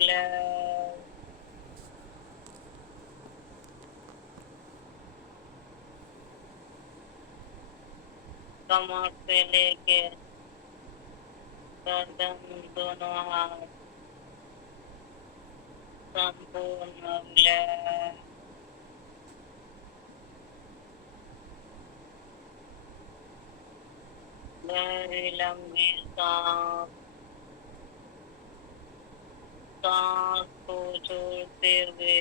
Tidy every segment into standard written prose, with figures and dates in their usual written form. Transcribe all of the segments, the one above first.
love, कमर से लेके गर्दन दोनों हाथ संपूर्ण love, गहरी लंबी सांस, सांस को छोड़ते हुए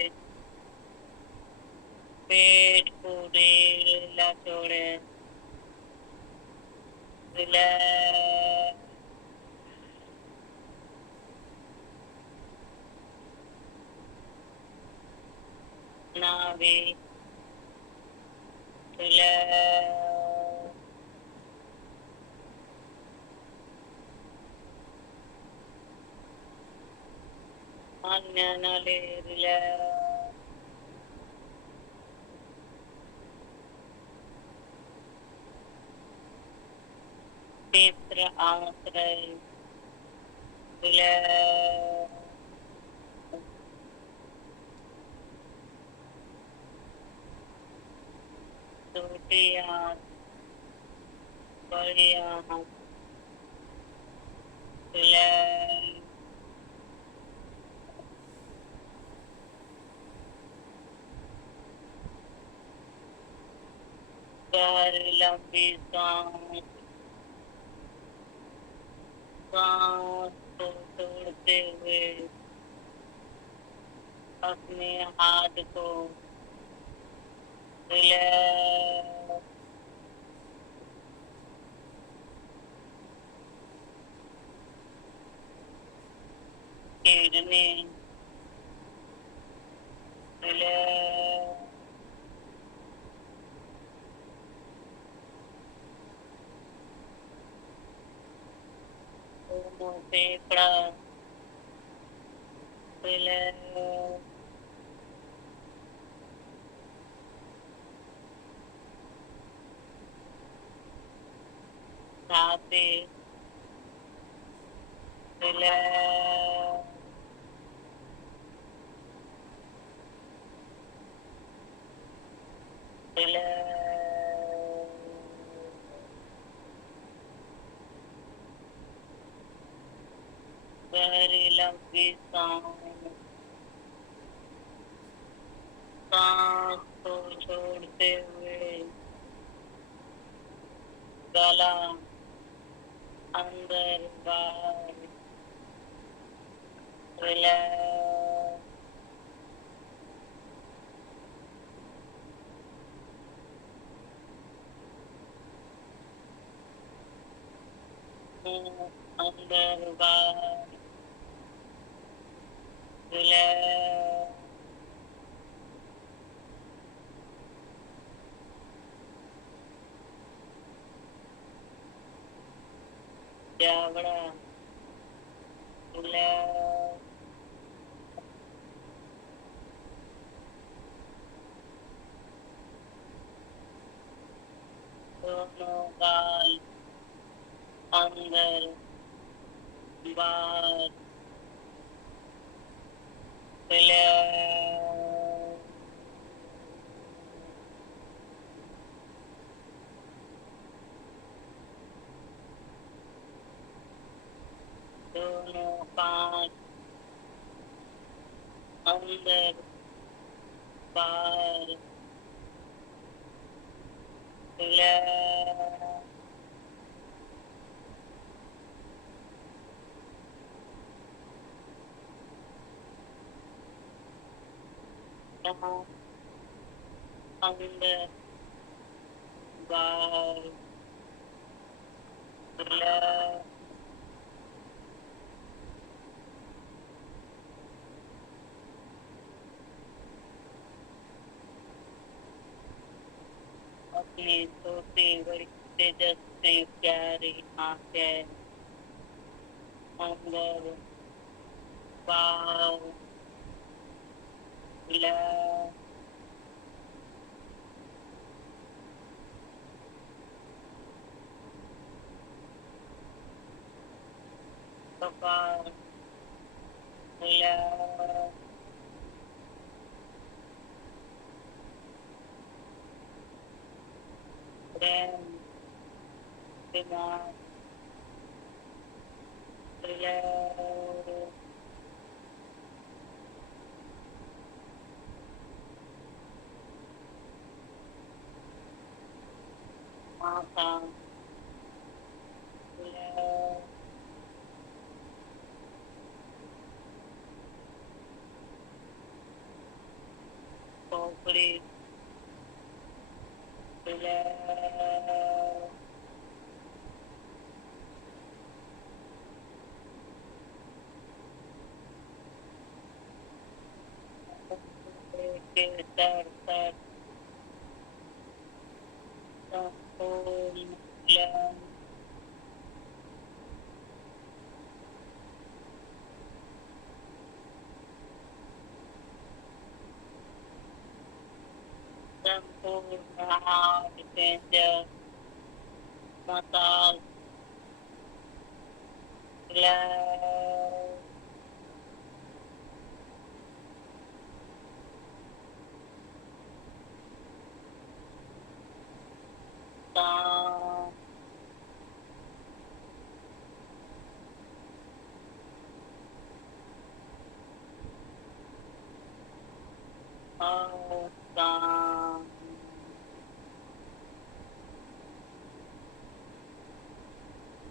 पेट को ढीला छोड़े, रिलैक्स, नाभि रिलैक्स, अन्य नली रिलैक्स, तीसरा आश्रय रिलैक्स, छोटी आंख, बड़ी आंख रिलैक्स, गहरी लंबी सांस, सांस को छोड़ते हुए अपने हाथ को रिलैक्स, किडनी रिलैक्स, दोनों फेफड़ा रिलैक्स, छाती रिलैक्स, रिलैक्स, गहरी लंबी सांस, सांस को छोड़ते हुए गला अंदर बाहर रिलैक्स, मुंह अंदर बाहर रिलैक्स, जावड़ा रिलैक्स, दोनों गाल अंदर बाहर रिलैक्स, दोनों कान अंदर बाहर रिलैक्स, नाक अंदर बाहर रिलैक्स, अपनी छोटी बड़ी तेजस्वी प्यारी आंखें अंदर बाहर रिलैक्स, कपाल रिलैक्स, प्रेम, दिमाग, विलय, माथा, विलय, खोपड़ी, विलय, केसर, सर, संपूर्ण, विलय, संपूर्ण हार्ट चेंजर, मसाज, विलय, शांत, और शांत,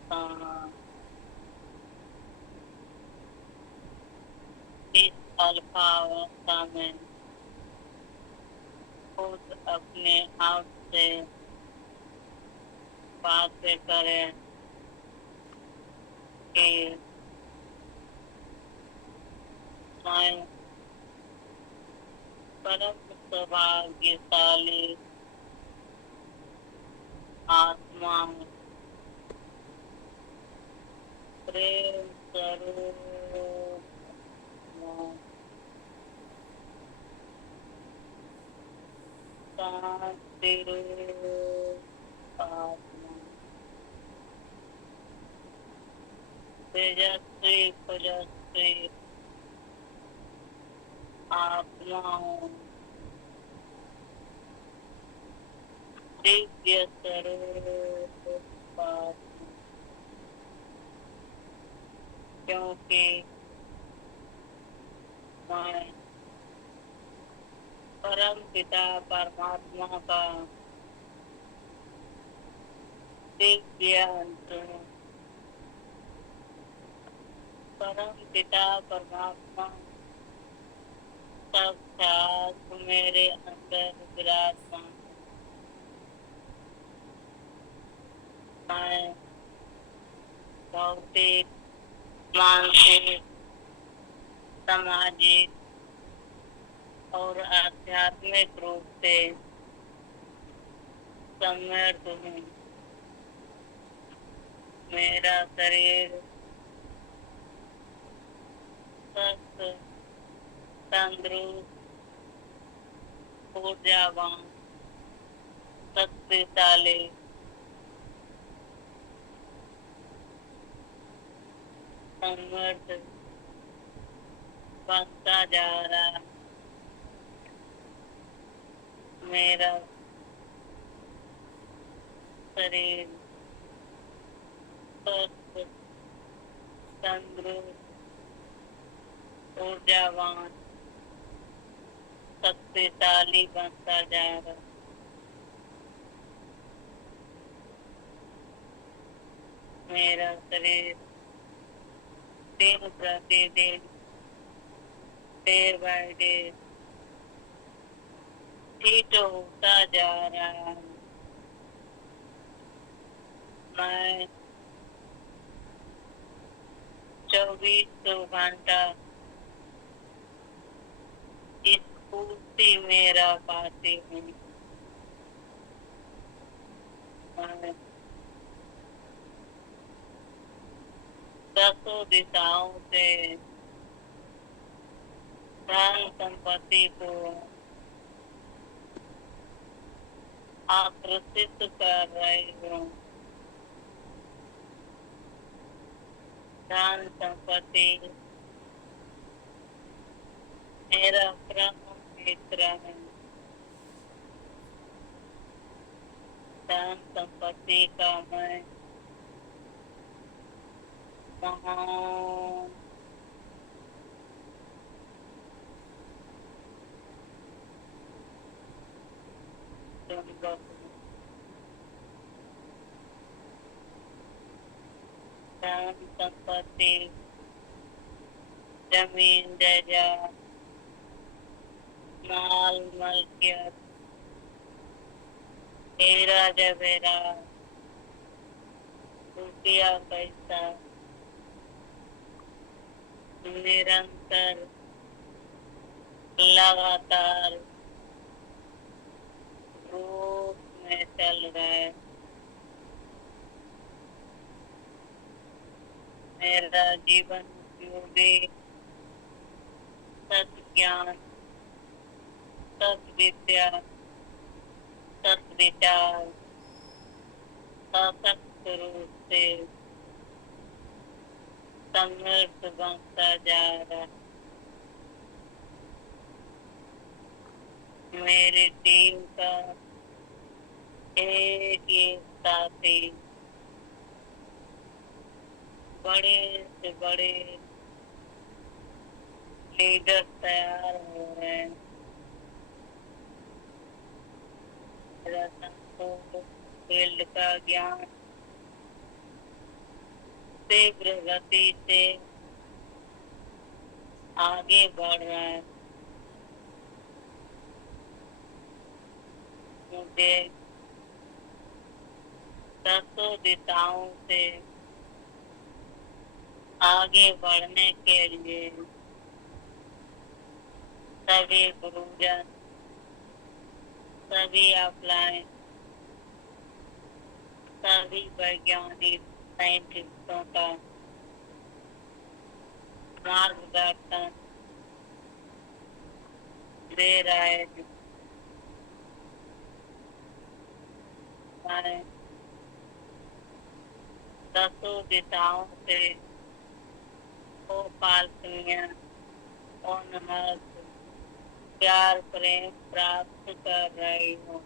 शांत। इस अल्फा अवस्था में खुद अपने आप से बातें करें कि मैं परम सौभाग्यशाली आत्मा हूँ, प्रेम स्वरूप हूँ, शांति रूप आत्मा, तेजस्वी तेजस्वी आत्मा हूँ, दिव्य स्वरूप आत्मा, क्योंकि मैं परम पिता परमात्मा का दिव्य अंश हूँ। परम पिता परमात्मा साक्षात मेरे अंदर विराजमान। मैं भौतिक, मानसिक, सामाजिक और आध्यात्मिक रूप से समृद्ध हूँ। मेरा शरीर स्वस्थ, तंदुरुस्त, ऊर्जावान, शक्तिशाली, समृद्ध बनता जा रहा है। मेरा शरीर स्वस्थ, तंदुरुस्त, ऊर्जावान, शक्तिशाली बनता जा रहा है। मेरा शरीर दिन प्रतिदिन, डे बाय डे फिट होता जा रहा है। मैं 24 घंटा इस स्फूर्ति में रह पाती हूँ। मैं दसों दिशाओं से धन संपत्ति को आकर्षित कर रही हूँ। धन संपत्ति मेरा परम मित्र है। धन संपत्ति का मैं महान चुंबक हूँ। धन संपत्ति, जमीन जायदाद, माल मलकियत, हीरा जवेरात, रुपया पैसा निरंतर लगातार ग्रोथ में चल रहा है। मेरा जीवन उपयोगी सत ज्ञान, सत विद्या, सत विचार सशक्त रूप से समृद्ध बनता जा रहा है। मेरी टीम का एक साथी बड़े से बड़े लीडर तैयार हो रहे हैं। फील्ड का ज्ञान तीव्र गति से आगे बढ़ रहा है। मुझे दसों दिशाओं से आगे बढ़ने के लिए सभी गुरुजन, सभी अपलाइन, सभी वैज्ञानिक साइंटिस्टों का मार्गदर्शन दे रहे हैं। मैं दसों दिशाओं से गोपालनिया और प्यार प्रेम प्राप्त कर रही हूँ।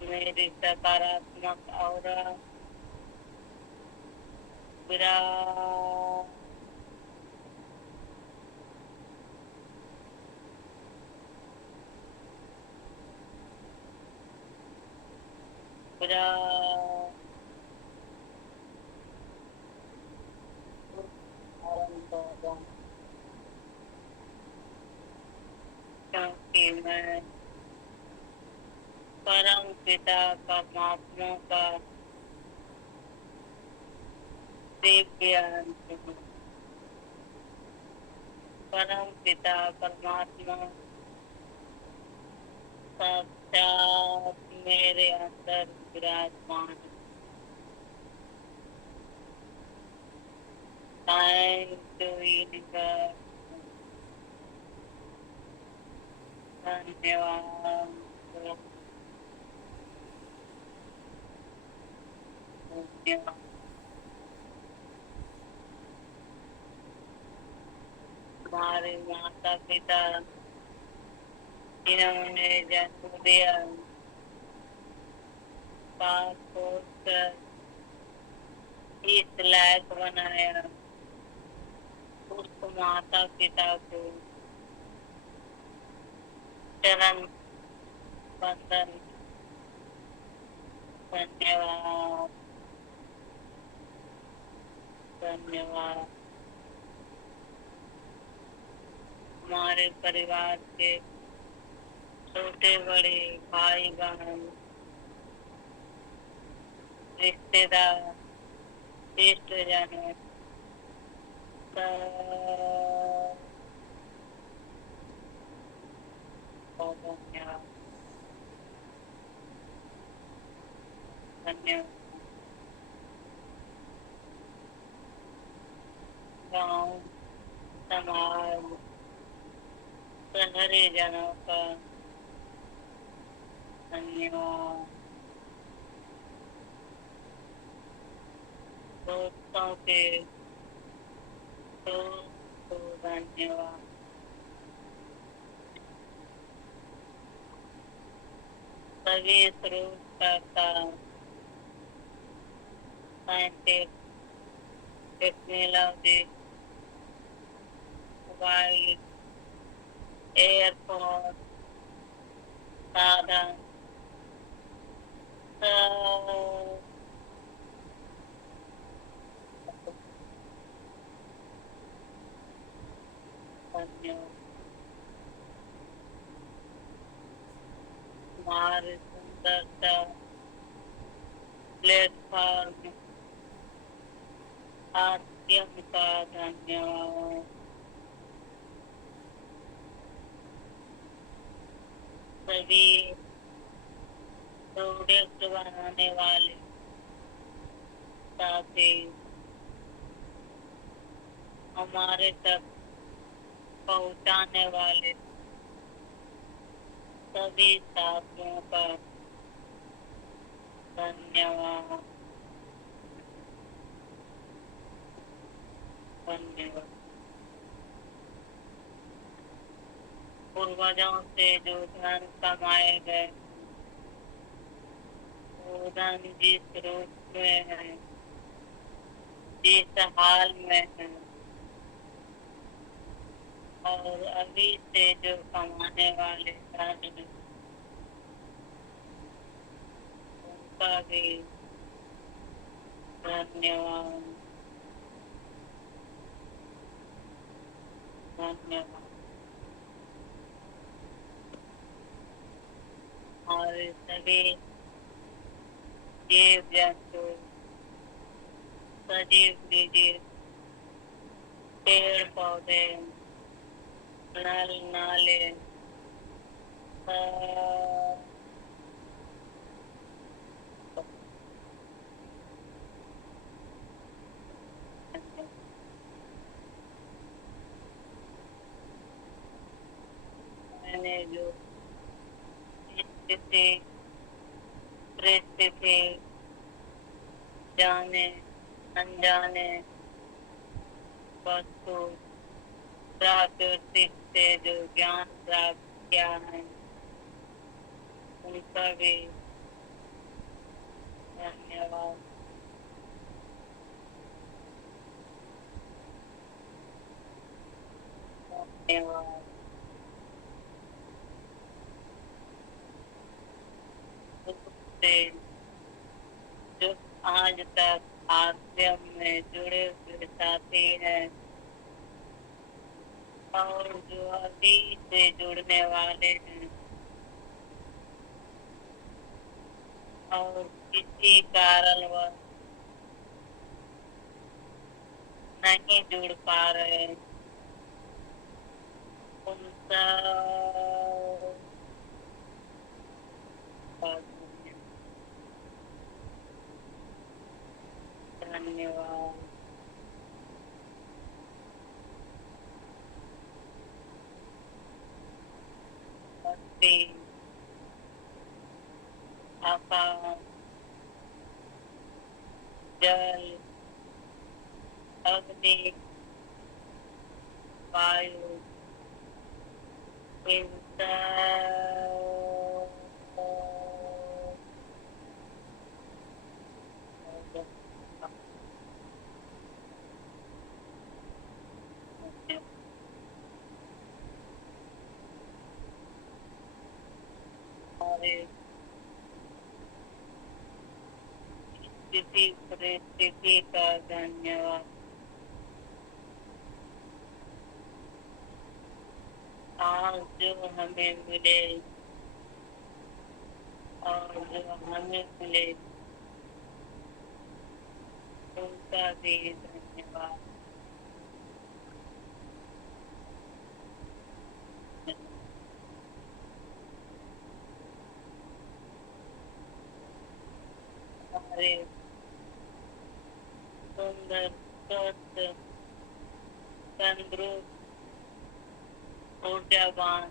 मेरी सकारात्मक औरा विराट विराट क्योंकि मैं परम पिता परमात्मा का दिव्य अंश हूँ। परम पिता परमात्मा साक्षात मेरे अंदर विराजमान है। थैंक यू यूनिवर्स, धन्यवाद धन्यवाद। हमारे माता पिता जिन्होंने जन्म दिया, पास कर इस लायक बनाया, उस माता पिता को चरण बंदन धन्यवाद धन्यवाद। हमारे परिवार के छोटे बड़े भाई बहन, रिश्तेदार, इष्टजन धन्यवाद धन्यवाद। गाँव समाज शहरी जनों का धन्यवाद। दोस्तों के दोस्त को धन्यवाद। सभी शोधकर्ता साइंटिस्ट टेक्नोलॉजी मोबाइल एयरफोर्स साधन सब धन्यवाद। हमारे सुंदरता प्लेटफॉर्म आद्यम का धन्यवाद। सभी प्रोडक्ट बनाने वाले साथी हमारे तक पहुंचाने वाले सभी साथियों का धन्यवाद। धन्यवाद। पूर्वजों से जो धन कमाए गए वो धन जिस रूप में है जिस हाल में है और अभी से जो कमाने वाले धन हैं उनका भी धन्यवाद। धन्यवाद। और सभी जीव जंतु सजीव निर्जीव पेड़ पौधे नल नाले सब मैंने जो स्थिति परिस्थिति जाने अनजाने वस्तु प्राकृतिक से जो ज्ञान प्राप्त किया है उनका भी धन्यवाद। धन्यवाद। से जो आज तक आश्रम में जुड़े हुए साथी हैं और जो अभी से जुड़ने वाले हैं और किसी कारणवश नहीं जुड़ पा रहे उन सब का धन्यवाद। भक्ति आकाश जल अग्नि वायु इन हमारे स्थिति परिस्थिति का धन्यवाद। आज जो हमें मिले और जो हमें मिले उनका भी धन्यवाद। हमारे सुंदर स्वस्थ तंदुरुस्त ऊर्जावान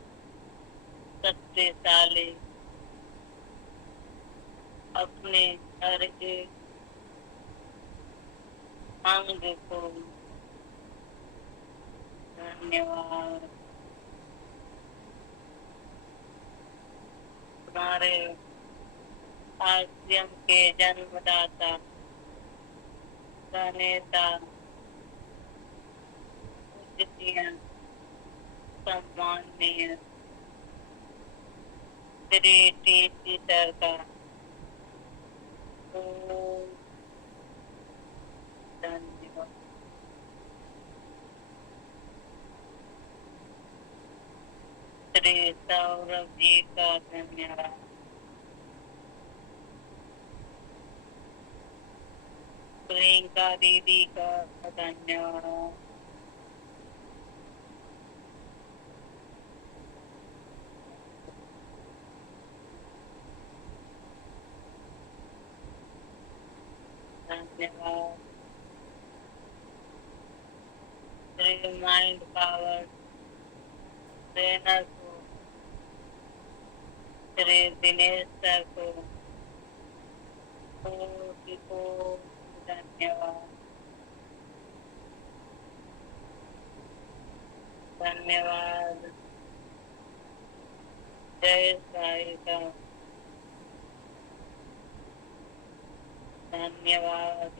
शक्तिशाली अपने हर एक अंग को धन्यवाद। हमारे आश्रम के जन्मदाता, प्रणेता, पूजनीय, सम्माननीय श्री टी सरकार को धन्यवाद। श्री सौरभ जी का धन्यवाद। प्रियंका दीदी का धन्यवाद। धन्यवाद। श्री माइंड पावर ट्रेनर को, श्री दिनेश सर को धन्यवाद। धन्यवाद। जय साई का धन्यवाद।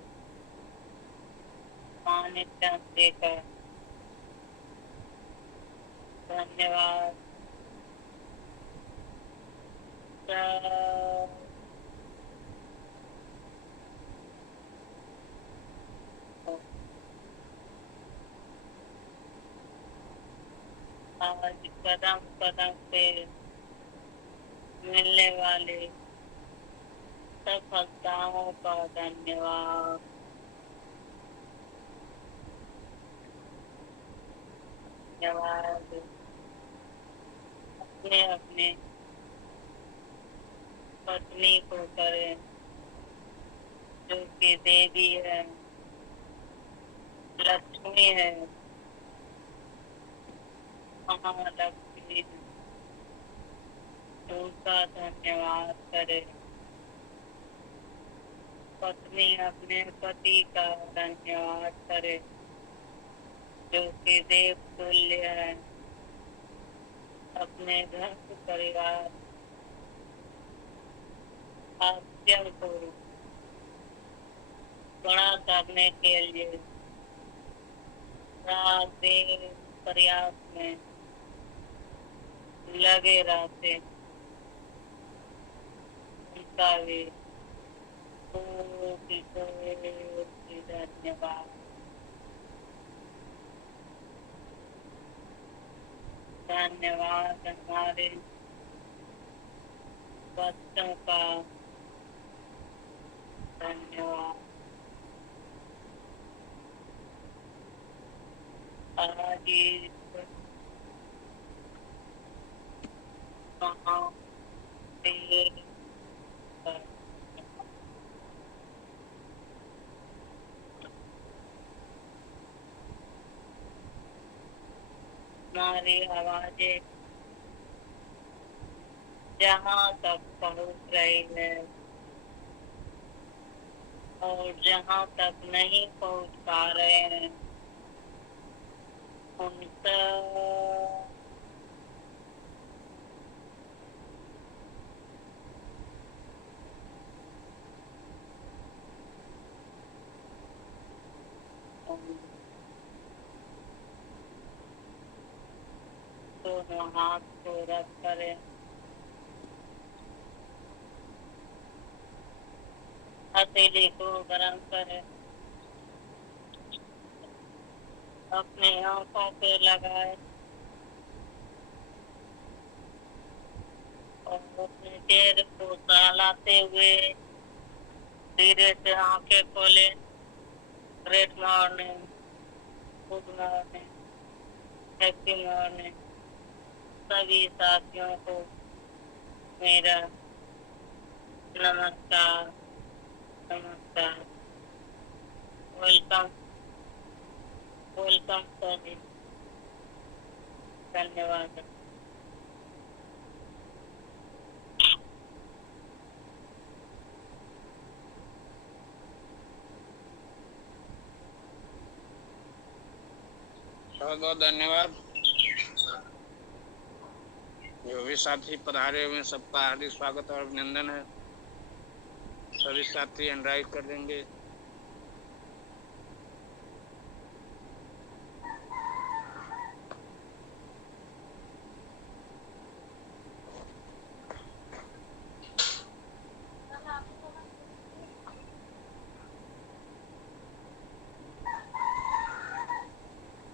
मानिक का धन्यवाद। आज कदम कदम पे मिलने वाले सफलताओं का धन्यवाद। धन्यवाद। अपने अपने पत्नी को करें, जो कि देवी है, लक्ष्मी है, महालक्ष्मी, उनका धन्यवाद करें। पत्नी अपने पति का धन्यवाद करे, जो कि देव तुल्य है, अपने घर परिवार आश्रम को बड़ा करने के लिए रात दिन प्रयास में लगे रहते, उनका भी धन्यवाद। धन्यवाद हमारे बच्चों का धन्यवाद। आज हमारी आवाजें जहाँ तक पहुँच रही है और जहाँ तक नहीं पहुँच पा रहे हैं, उन दोनों हाथ को रख करें, हथेली को गरम करें, अपने आंखों पे लगाए और अपने चेहरे को सहलाते हुए धीरे से आंखें खोले। Great morning, good morning, happy morning. सभी साथियों को मेरा नमस्कार। नमस्कार। वेलकम वेलकम सभी। धन्यवाद। बहुत बहुत धन्यवाद। जो भी साथी पधारे हुए सबका हार्दिक स्वागत और अभिनंदन है। सभी साथी एनराइज कर देंगे।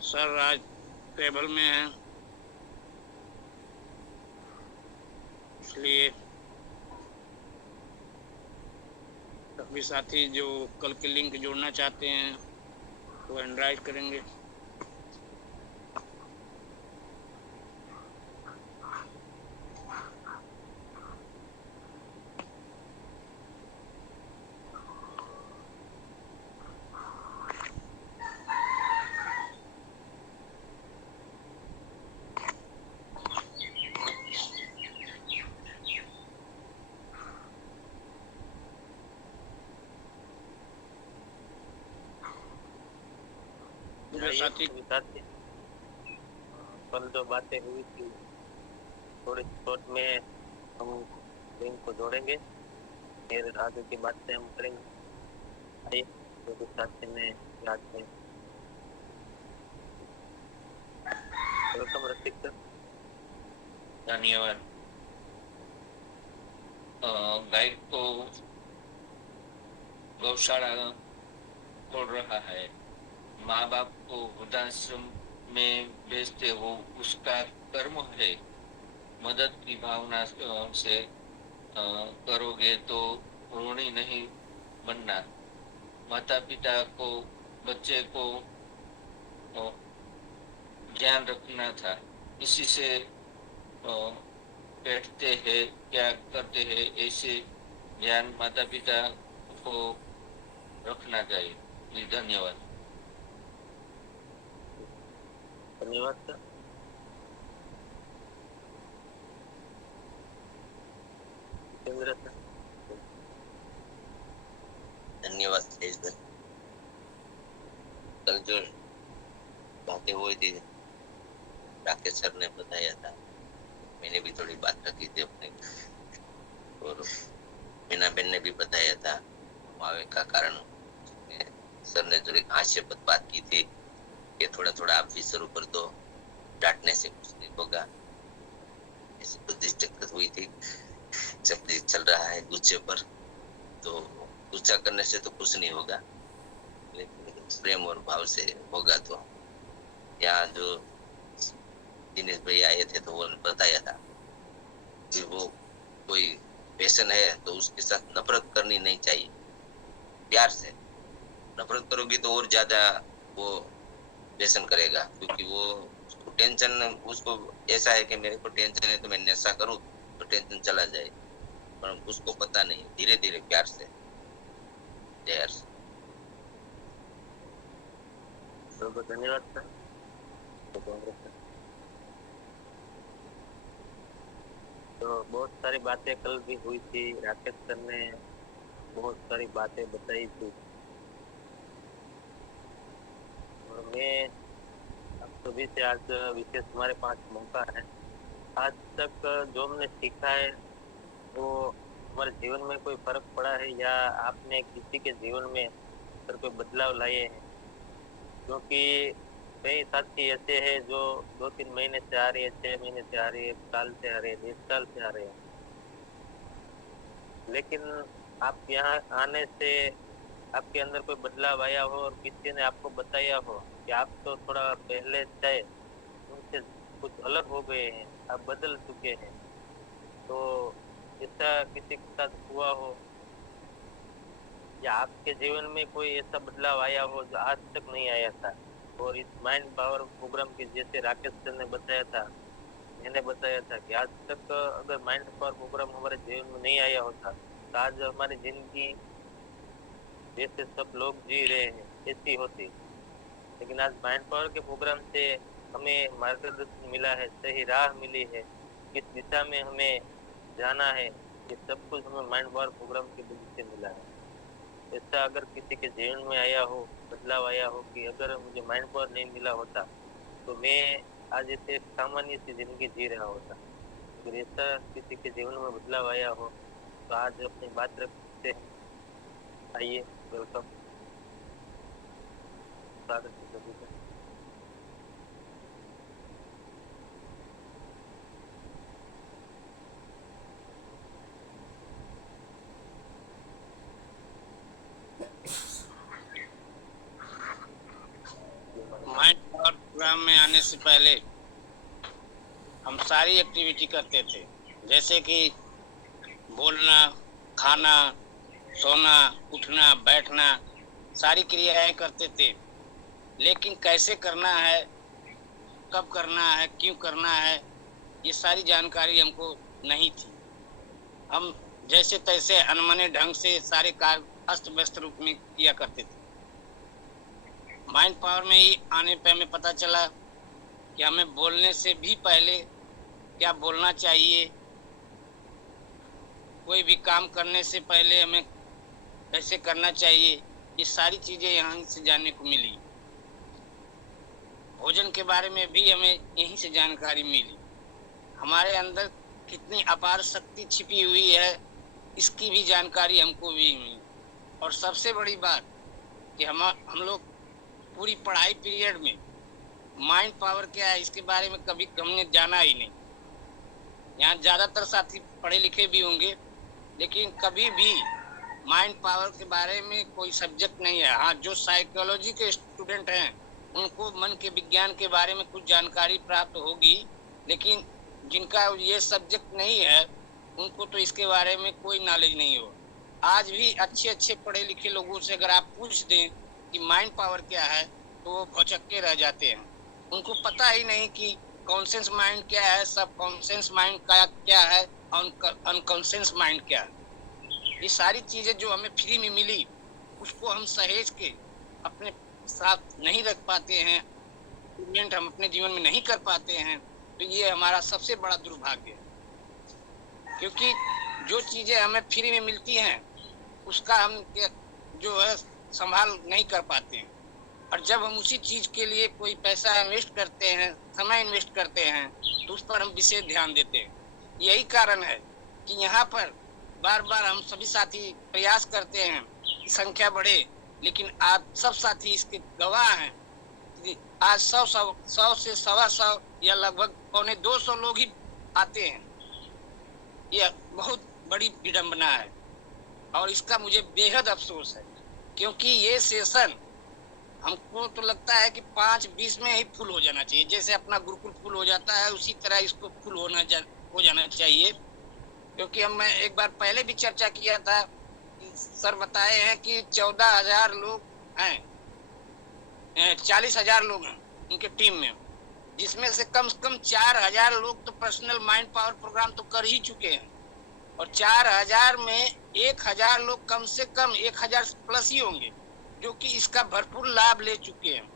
सर आज ट्रेवल में है, इसलिए सभी साथी जो कल के लिंक जोड़ना चाहते हैं वो एनराइज करेंगे। साथी कल जो बातें हुई थी थोड़ी शॉर्ट में हम लिंक को जोड़ेंगे, फिर आगे की बातें हम करेंगे। आइए जो भी साथी ने याद में वेलकम रसिक सर। धन्यवाद। गाइड को गौशाला खोल रहा है, माँ बाप को वृद्धाश्रम में भेजते हो, उसका कर्म है। मदद की भावना से करोगे तो ऋणी नहीं बनना। माता पिता को बच्चे को ध्यान रखना था, इसी से बैठते हैं क्या करते हैं, ऐसे ध्यान माता पिता को रखना चाहिए। धन्यवाद। धन्यवाद सर। धन्यवाद तेज भाई। कल जो बातें हुई थी राकेश सर ने बताया था, मैंने भी थोड़ी बात रखी थी अपने, और मीना बहन ने भी बताया था मावे का कारण। सर ने जो एक हास्यपद बात की थी कि थोड़ा थोड़ा आप भी शुरू कर दो, डांटने से कुछ नहीं होगा, ऐसी बुद्धिस्ट दिक्कत हुई थी। जब चल रहा है गुस्से पर, तो गुस्सा करने से तो कुछ नहीं होगा, लेकिन प्रेम और भाव से होगा। तो यहाँ जो दिनेश भाई आए थे तो वो बताया था कि वो कोई पैशन है तो उसके साथ नफरत करनी नहीं चाहिए, प्यार से। नफरत करोगी तो और ज्यादा वो व्यसन करेगा, क्योंकि वो उसको टेंशन, उसको ऐसा है कि मेरे को टेंशन है तो मैं नशा करूं तो टेंशन चला जाए, पर उसको पता नहीं, धीरे धीरे प्यार से। धन्यवाद सर। तो बहुत सारी बातें कल भी हुई थी, राकेश सर ने बहुत सारी बातें बताई थी, और मैं आप सभी से आज विशेष हमारे पास मौका है। आज तक जो हमने सीखा है वो हमारे जीवन में कोई फर्क पड़ा है, या आपने किसी के जीवन में सर कोई बदलाव लाए हैं? क्योंकि कई साथी ऐसे हैं जो 2-3 महीने से आ रहे हैं, 6 महीने से आ रहे हैं, साल से आ रहे हैं, 1 साल से आ रहे हैं, लेकिन आप यहाँ आने से आपके अंदर कोई बदलाव आया हो और किसी ने आपको बताया हो कि आप तो थोड़ा पहले थे, उनसे कुछ अलग हो गए हैं, आप बदल चुके हैं, तो ऐसा किसी के साथ हुआ हो, या आपके जीवन में कोई ऐसा बदलाव आया हो जो आज तक नहीं आया था? और इस माइंड पावर प्रोग्राम के जैसे राकेश सर ने बताया था, मैंने बताया था कि आज तक अगर माइंड पावर प्रोग्राम हमारे जीवन में नहीं आया होता तो आज हमारी जिंदगी जैसे सब लोग जी रहे हैं ऐसी होती। लेकिन आज माइंड पावर के प्रोग्राम से हमें मार्गदर्शन मिला है, सही राह मिली है, किस दिशा में हमें जाना है, ये सब कुछ हमें माइंड पावर प्रोग्राम के वजह से मिला है। ऐसा अगर किसी के जीवन में आया हो, बदलाव आया हो कि अगर मुझे माइंड पावर नहीं मिला होता तो मैं आज ऐसे सामान्य सी जिंदगी जी रहा होता। अगर ऐसा किसी के जीवन में बदलाव आया हो तो आज अपनी बात रख सकते हैं। आइए, वेलकम, स्वागत है सभी का। माइंड पावर प्रोग्राम में आने से पहले हम सारी एक्टिविटी करते थे, जैसे कि बोलना, खाना, सोना, उठना, बैठना, सारी क्रियाएं करते थे। लेकिन कैसे करना है, कब करना है, क्यों करना है, ये सारी जानकारी हमको नहीं थी। हम जैसे तैसे अनमने ढंग से सारे कार्य अस्त व्यस्त रूप में किया करते थे। माइंड पावर में ही आने पे हमें पता चला कि हमें बोलने से भी पहले क्या बोलना चाहिए, कोई भी काम करने से पहले हमें कैसे करना चाहिए, ये सारी चीजें यहाँ से जानने को मिली। भोजन के बारे में भी हमें यहीं से जानकारी मिली। हमारे अंदर कितनी अपार शक्ति छिपी हुई है, इसकी भी जानकारी हमको भी मिली। और सबसे बड़ी बात कि हम लोग पूरी पढ़ाई पीरियड में माइंड पावर क्या है इसके बारे में कभी हमने जाना ही नहीं। यहाँ ज्यादातर साथी पढ़े लिखे भी होंगे, लेकिन कभी भी माइंड पावर के बारे में कोई सब्जेक्ट नहीं है। हाँ, जो साइकोलॉजी के स्टूडेंट हैं उनको मन के विज्ञान के बारे में कुछ जानकारी प्राप्त होगी, लेकिन जिनका ये सब्जेक्ट नहीं है उनको तो इसके बारे में कोई नॉलेज नहीं हो। आज भी अच्छे अच्छे पढ़े लिखे लोगों से अगर आप पूछ दें कि माइंड पावर क्या है तो वो भौचक्के रह जाते हैं। उनको पता ही नहीं कि कॉन्शियस माइंड क्या है, सब कॉन्शियस माइंड का क्या है, अनकॉन्शियस माइंड क्या है। ये सारी चीजें जो हमें फ्री में मिली उसको हम सहेज के अपने साथ नहीं रख पाते हैं, इम्प्लीमेंट हम अपने जीवन में नहीं कर पाते हैं, तो ये हमारा सबसे बड़ा दुर्भाग्य है। क्योंकि जो चीजें हमें फ्री में मिलती हैं उसका हम जो है संभाल नहीं कर पाते हैं, और जब हम उसी चीज के लिए कोई पैसा इन्वेस्ट करते हैं, समय इन्वेस्ट करते हैं, तो उस पर हम विशेष ध्यान देते हैं। यही कारण है कि यहाँ पर बार बार हम सभी साथी प्रयास करते हैं कि संख्या बढ़े, लेकिन आप सब साथी इसके गवाह हैं कि आज 100 से 125 या लगभग 250 लोग ही आते हैं। यह बहुत बड़ी विडंबना है और इसका मुझे बेहद अफसोस है, क्योंकि ये सेशन हमको तो लगता है कि 5-20 में ही फुल हो जाना चाहिए। जैसे अपना गुरुकुल फुल हो जाता है उसी तरह इसको फुल हो जाना चाहिए। क्योंकि मैं एक बार पहले भी चर्चा किया था, सर बताए हैं कि 14,000 लोग हैं, 40,000 लोग हैं उनके टीम में, जिसमें से कम 4,000 लोग तो पर्सनल माइंड पावर प्रोग्राम तो कर ही चुके हैं, और 4,000 में 1,000 लोग कम से कम 1,000 प्लस ही होंगे जो कि इसका भरपूर लाभ ले चुके हैं।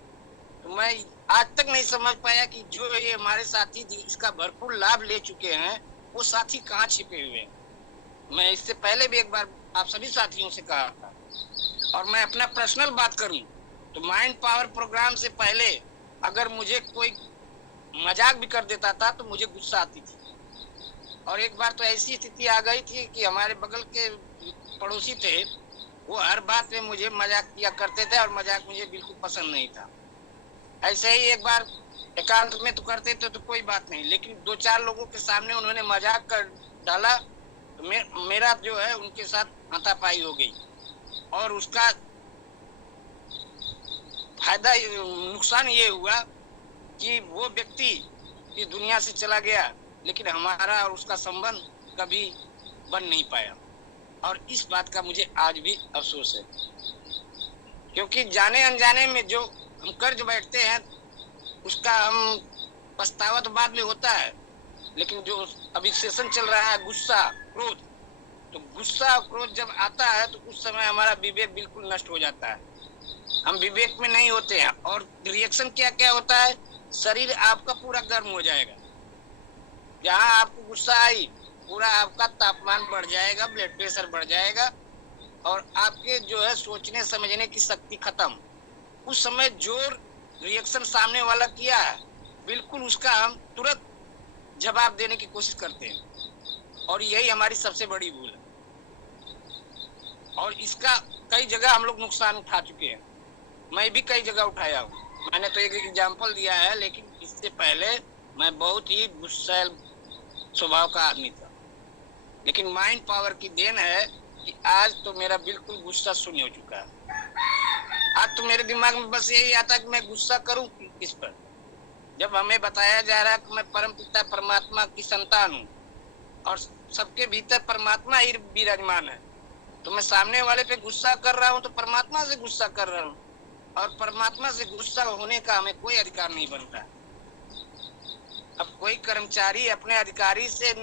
तो मैं आज तक नहीं समझ पाया कि जो ये हमारे साथी इसका भरपूर लाभ ले चुके हैं वो साथी कहाँ छिपे हुए हैं। मैं इससे पहले भी एक बार आप सभी साथियों से कहा था, और मैं अपना पर्सनल बात करूं तो माइंड पावर प्रोग्राम से पहले अगर मुझे कोई मजाक भी कर देता था तो मुझे गुस्सा आती थी। और एक बार तो ऐसी स्थिति आ गई थी कि हमारे बगल के पड़ोसी थे, वो हर बात में मुझे मजाक किया करते थे और मजाक मुझे बिल्कुल पसंद नहीं था। ऐसे ही एक बार एकांत में तो करते थे तो कोई बात नहीं, लेकिन 2-4 लोगों के सामने उन्होंने मजाक कर डाला तो मेरा जो है उनके साथ हाथापाई हो गई, और उसका फायदा नुकसान ये हुआ कि वो व्यक्ति इस दुनिया से चला गया, लेकिन हमारा और उसका संबंध कभी बन नहीं पाया। और इस बात का मुझे आज भी अफसोस है, क्योंकि जाने अनजाने में जो हम कर्ज बैठते हैं उसका हम पछतावा तो बाद में होता है, लेकिन जो अभी सेशन चल रहा है गुस्सा क्रोध, तो गुस्सा और क्रोध जब आता है तो उस समय हमारा विवेक बिल्कुल नष्ट हो जाता है, हम विवेक में नहीं होते हैं। और रिएक्शन क्या क्या होता है, शरीर आपका पूरा गर्म हो जाएगा, जहाँ आपको गुस्सा आई पूरा आपका तापमान बढ़ जाएगा, ब्लड प्रेशर बढ़ जाएगा, और आपके जो है सोचने समझने की शक्ति खत्म। उस समय जो रिएक्शन सामने वाला किया है बिल्कुल उसका हम तुरंत जवाब देने की कोशिश करते हैं, और यही हमारी सबसे बड़ी भूल है। और इसका कई जगह हम लोग नुकसान उठा चुके हैं, मैं भी कई जगह उठाया हूँ। मैंने तो एक एग्जाम्पल दिया है, लेकिन इससे पहले मैं बहुत ही गुस्सैल स्वभाव का आदमी था, लेकिन माइंड पावर की देन है कि आज तो मेरा बिल्कुल गुस्सा शून्य हो चुका है। आज तो मेरे दिमाग में बस यही आता है कि मैं गुस्सा करूं किस पर, जब हमें बताया जा रहा है कि मैं परम पिता परमात्मा की संतान हूँ और सबके भीतर परमात्मा ही विराजमान है, तो मैं सामने वाले पे गुस्सा कर रहा हूँ तो परमात्मा से गुस्सा कर रहा हूँ, और परमात्मा से गुस्सा होने का हमें कोई अधिकार नहीं बनता। अब कोई कर्मचारी अपने अधिकारी से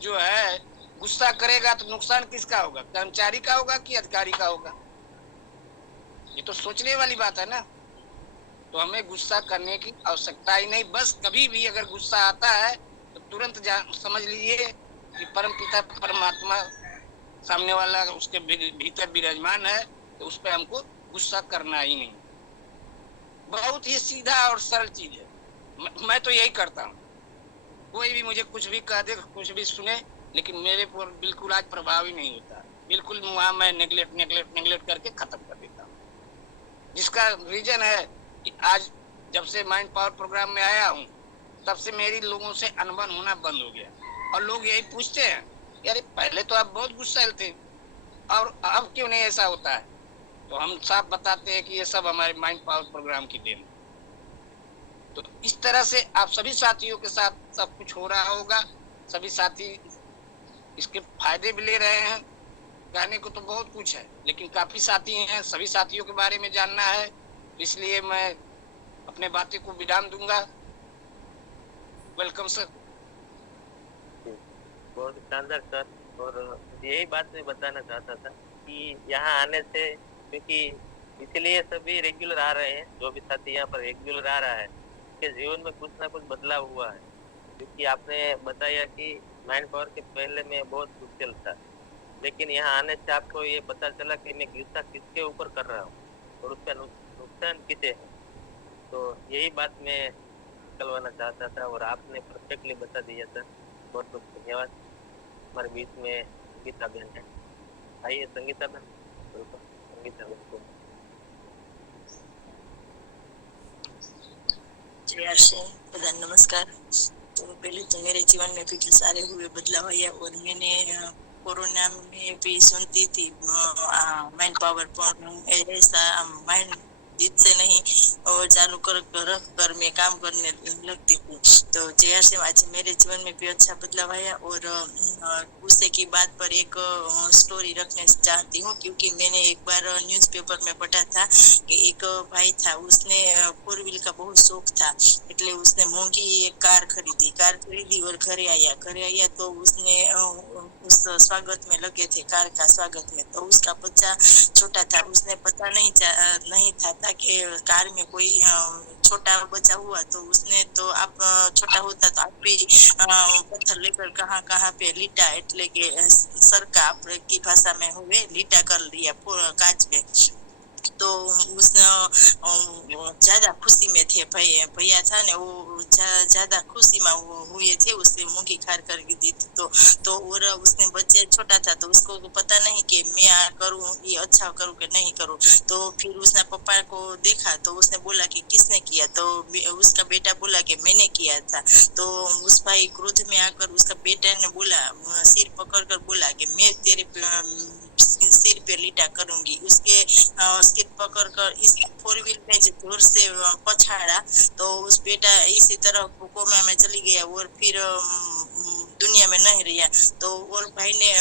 जो है गुस्सा करेगा तो नुकसान किसका होगा, कर्मचारी का होगा कि अधिकारी का होगा? ये तो सोचने वाली बात है ना। तो हमें गुस्सा करने की आवश्यकता ही नहीं, बस कभी भी अगर गुस्सा आता है तो तुरंत समझ लीजिए कि परम पिता परमात्मा सामने वाला उसके भीतर विराजमान है, तो उस पर हमको गुस्सा करना ही नहीं। बहुत ही सीधा और सरल चीज है। मैं तो यही करता हूँ, कोई भी मुझे कुछ भी कह दे, कुछ भी सुने, लेकिन मेरे पर बिल्कुल आज प्रभाव ही नहीं होता, बिल्कुल वहां मैं नेगलेक्ट करके खत्म कर देता हूँ। जिसका रीजन है कि आज जब से माइंड पावर प्रोग्राम में आया हूँ, तब से मेरी लोगों से अनबन होना बंद हो गया, और लोग यही पूछते हैं यार पहले तो आप बहुत गुस्सैल थे और अब क्यों नहीं ऐसा होता है? तो हम साफ बताते हैं कि ये सब हमारे माइंड पावर प्रोग्राम की देन। तो इस तरह से आप सभी साथियों के साथ सब कुछ हो रहा होगा, सभी साथी इसके फायदे भी ले रहे हैं। कहने को तो बहुत कुछ है, लेकिन काफी साथी हैं, सभी साथियों के बारे में जानना है, इसलिए मैं अपने बातें को विराम दूंगा। Welcome sir. बहुत शानदार सर। और यही बात मैं बताना चाहता था कि यहाँ आने से, क्योंकि इसलिए सभी रेगुलर आ रहे हैं, जो भी साथी यहाँ पर रेगुलर आ रहा है उसके जीवन में कुछ ना कुछ बदलाव हुआ है। क्योंकि आपने बताया कि माइंड पावर के पहले मैं बहुत गुस्सेल था, लेकिन यहाँ आने से आपको ये पता चला कि मैं गुस्सा किसके ऊपर कर रहा हूँ और उसका नुकसान किसे है। तो यही बात मैं निकलवाना चाहता था और आपने परफेक्टली बता दिया था। बहुत बहुत धन्यवाद। हमारे बीच में संगीता बहन है, आइए संगीता बहन। संगीता बहन को प्रधान नमस्कार। तो पहले तो मेरे जीवन में भी सारे हुए बदलाव आया, और मैंने कोरोना में भी सुनती थी माइंड पावर ऐसा माइंड जिद से नहीं और चालू कर मैं काम करने लगती हूँ। तो जैसे आज मेरे जीवन में भी अच्छा बदलाव आया। और गुस्से की बात पर एक स्टोरी रखने चाहती हूँ, क्योंकि मैंने एक बार न्यूज़पेपर में पढ़ा था कि एक भाई था, उसने 4 व्हील का बहुत शौक था, એટલે उसने मोंगी एक कार खरीदी और घरे आया तो उसने उस स्वागत में लगे थे, कार का स्वागत में। तो उसका बच्चा छोटा था, उसने पता नहीं था कि कार में कोई छोटा बच्चा हुआ। तो उसने तो आप छोटा होता तो आप भी पत्थर लेकर कहाँ पे लीटा, એટલે કે सरका की भाषा में हुए लीटा कर लिया कांच में। तो उसने ज्यादा खुशी में थे, भैया था ने वो ज्यादा खुशी में वो हुए थे, उसने मूंगी खार कर दी थी। तो और उसने बच्चे छोटा था तो उसको पता नहीं कि मैं करूँ ये अच्छा करूँ कि नहीं करूँ। तो फिर उसने पापा को देखा तो उसने बोला कि किसने किया, तो उसका बेटा बोला कि मैंने किया था। तो उस भाई क्रोध में आकर उसका बेटा ने बोला, सिर पकड़ कर बोला कि मैं तेरे सिर पे लीटा करूंगी। उसके सिर पकड़ कर इस 4 व्हील में जोर से पछाड़ा तो उस बेटा इसी तरह कोमा में चली गया और फिर दुनिया में नहीं रहा। तो और भाई ने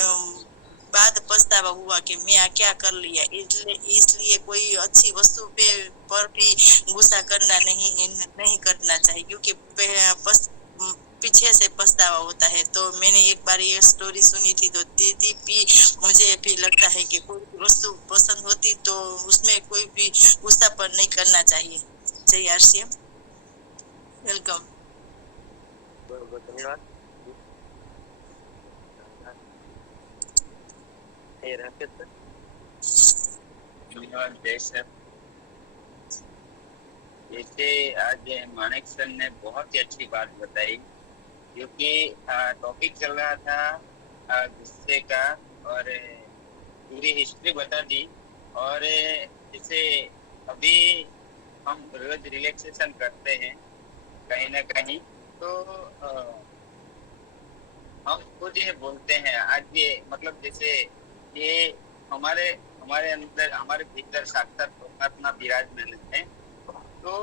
बाद पछतावा हुआ कि मैं क्या कर लिया। इसलिए कोई अच्छी वस्तु पर भी गुस्सा करना नहीं करना चाहिए, क्योंकि पीछे से पछतावा होता है। तो मैंने एक बार ये स्टोरी सुनी थी, तो दीदी भी मुझे भी लगता है कि कोई वस्तु पसंद होती तो उसमें कोई भी गुस्सा पर नहीं करना चाहिए। जय आरसीएम, वेलकम। बहुत धन्यवाद। धन्यवाद जय सर। जैसे आज माणिक सर ने बहुत ही अच्छी बात बताई, क्योंकि टॉपिक चल रहा था गुस्से का और पूरी हिस्ट्री बता दी और जैसे अभी हम रोज रिलैक्सेशन करते हैं कहीं ना कहीं, तो हम खुद ये बोलते हैं आज ये मतलब जैसे ये हमारे हमारे अंदर हमारे भीतर साक्षात परमात्मा विराजमान है। तो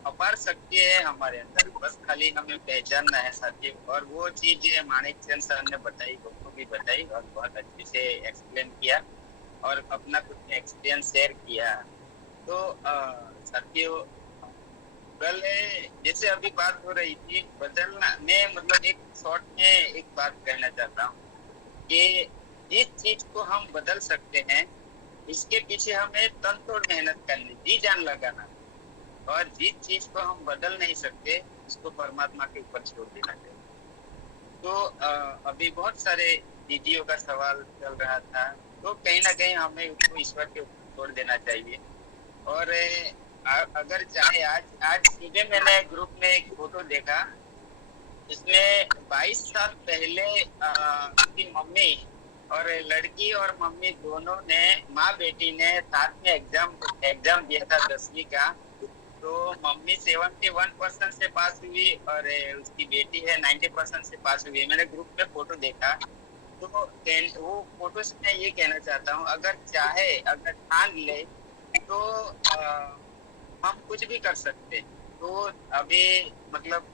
अपार शक्ति है हमारे अंदर, बस खाली हमें पहचानना है साथी। और वो चीज माणिक चंद सर ने बताई, को भी बताई और बहुत अच्छे से एक्सप्लेन किया और अपना कुछ एक्सपीरियंस शेयर किया। तो साथियों, कल जैसे अभी बात हो रही थी बदलना, मैं मतलब एक शॉर्ट में एक बात कहना चाहता हूँ कि जिस चीज को हम बदल सकते हैं इसके पीछे हमें तन तोड़ मेहनत करनी, जी जान लगाना। और जिस चीज को हम बदल नहीं सकते उसको परमात्मा के ऊपर छोड़ देना चाहिए। तो अभी बहुत सारे दीदियों का सवाल चल रहा था, तो कहीं ना कहीं हमें उसको ईश्वर के ऊपर छोड़ देना चाहिए। और अगर चाहे आज सुबह मैंने ग्रुप में एक फोटो देखा, इसमें 22 साल पहले उसकी मम्मी और लड़की और मम्मी दोनों ने, माँ बेटी ने साथ में एग्जाम दिया था 10वीं का। तो मम्मी 71% से पास हुई और उसकी बेटी है 90% से पास हुई। मैंने ग्रुप में फोटो देखा, तो वो फोटो से मैं ये कहना चाहता हूँ, अगर ठान ले तो हम कुछ भी कर सकते। तो अभी मतलब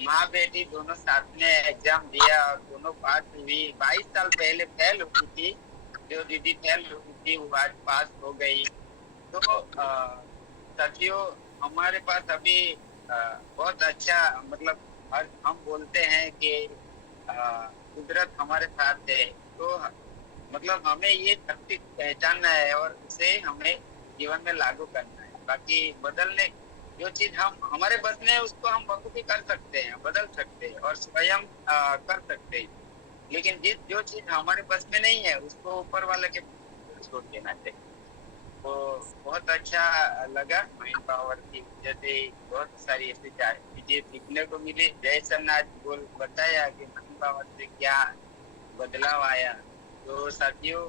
माँ बेटी दोनों साथ में एग्जाम दिया और दोनों पास हुई। 22 साल पहले फेल हुई थी, जो दीदी फेल हुई थी वो आज पास हो गई। तो साथियों, हमारे पास अभी बहुत अच्छा मतलब हम बोलते हैं कि कुदरत हमारे साथ है। तो मतलब हमें ये शक्ति पहचानना है और उसे हमें जीवन में लागू करना है। बाकी बदलने जो चीज हम हमारे बस में है उसको हम बखूबी कर सकते हैं, बदल सकते हैं और स्वयं कर सकते हैं। लेकिन जो चीज हमारे बस में नहीं है उसको ऊपर वाले के छोड़ देना चाहिए। तो बहुत अच्छा लगा माइंड पावर की वजह से बहुत सारी ऐसी चीजें सीखने को मिली। जय सर ने आज बताया कि माइंड पावर से क्या बदलाव आया। तो साथियों,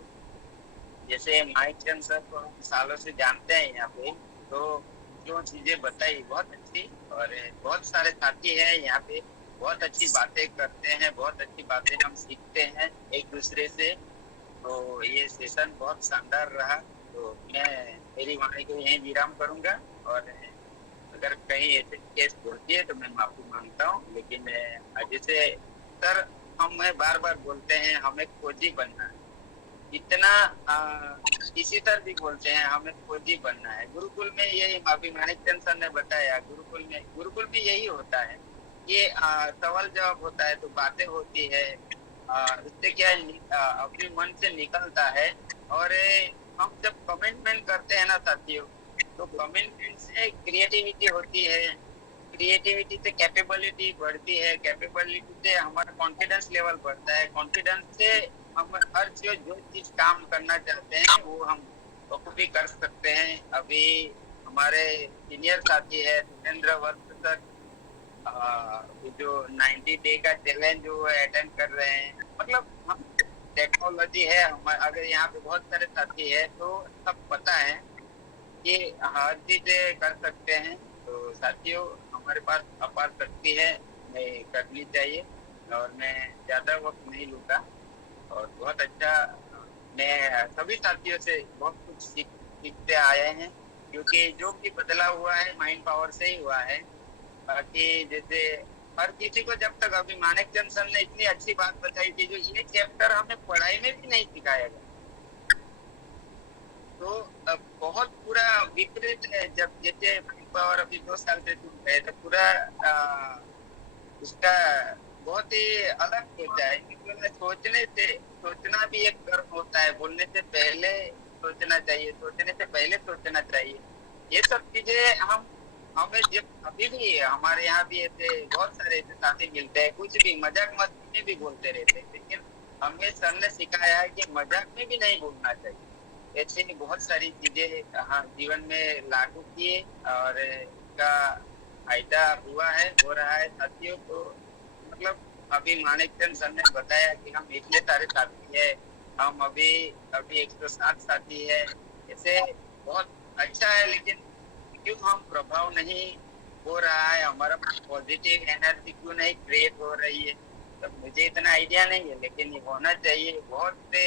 जैसे माइक चंद सर को हम सालों से जानते हैं यहाँ पे, तो जो चीजें बताई बहुत अच्छी, और बहुत सारे साथी हैं यहाँ पे, बहुत अच्छी बातें करते हैं, बहुत अच्छी बातें हम सीखते हैं एक दूसरे से। तो ये सेशन बहुत शानदार रहा। तो मैं मेरी वाणी को यहीं विराम करूंगा, और अगर कहीं ऐसे केस होती है तो मैं माफी मांगता हूँ। लेकिन जैसे सर हमें बार बार बोलते हैं हमें खोजी बनना है, इतना इसी तरह भी बोलते हैं हमें खोजी बनना है। गुरुकुल में यही माफी माणिक चंद सर ने बताया, गुरुकुल भी यही होता है। ये सवाल जवाब होता है तो बातें होती है, उससे क्या अपने मन से निकलता है। और हम जब कमिटमेंट करते हैं ना साथियों, तो कमिटमेंट से क्रिएटिविटी होती है, क्रिएटिविटी से कैपेबिलिटी बढ़ती है, कैपेबिलिटी से हमारा कॉन्फिडेंस लेवल बढ़ता है, कॉन्फिडेंस से हम हर जो चीज काम करना चाहते हैं वो हम बखूबी कर सकते हैं। अभी हमारे सीनियर साथी है सुरेंद्र वर्ष सर, जो 90 डे का चैलेंज जो अटेंड कर रहे हैं। मतलब हम टेक्नोलॉजी है हमारे, अगर यहाँ पे बहुत सारे साथी है तो सब पता है कि हर चीज कर सकते हैं। तो साथियों, हमारे पास अपार शक्ति है, हमें करनी चाहिए। और मैं ज्यादा वक्त नहीं लूंगा, और बहुत अच्छा मैं सभी साथियों से बहुत कुछ सीखते आए हैं, क्योंकि जो भी बदलाव हुआ है माइंड पावर से ही हुआ है। बाकी जैसे हर किसी को, जब तक अभी माणिक चंद सर ने इतनी अच्छी बात बताई थी, जो ये चैप्टर हमें पढ़ाई में भी नहीं सिखाया गया, तो बहुत पूरा विपरीत है। जब जैसे माइंड पावर अभी 2 साल से शुरू है तो पूरा उसका बहुत ही अलग होता है। क्योंकि सोचना भी एक कर्म होता है, बोलने से पहले सोचना चाहिए, सोचने से पहले सोचना चाहिए। ये सब चीजें हमें जब अभी भी हमारे यहाँ भी ऐसे बहुत सारे ऐसे साथी मिलते हैं, कुछ भी मजाक मस्ती में भी बोलते रहते हैं, लेकिन हमें सर ने सिखाया है कि मजाक में भी नहीं बोलना चाहिए। ऐसे बहुत सारी चीजें जीवन में लागू किए और इसका फायदा हुआ है, हो रहा है साथियों। तो मतलब अभी माणिक चंद सर ने बताया कि हम इतने सारे साथी है, हम अभी अभी 160 साथी है, ऐसे बहुत अच्छा है, लेकिन क्यों हम प्रभाव नहीं हो रहा है, हमारा पॉजिटिव एनर्जी क्यों नहीं क्रिएट हो रही है, तो मुझे इतना आइडिया नहीं है, लेकिन ये होना चाहिए। बहुत से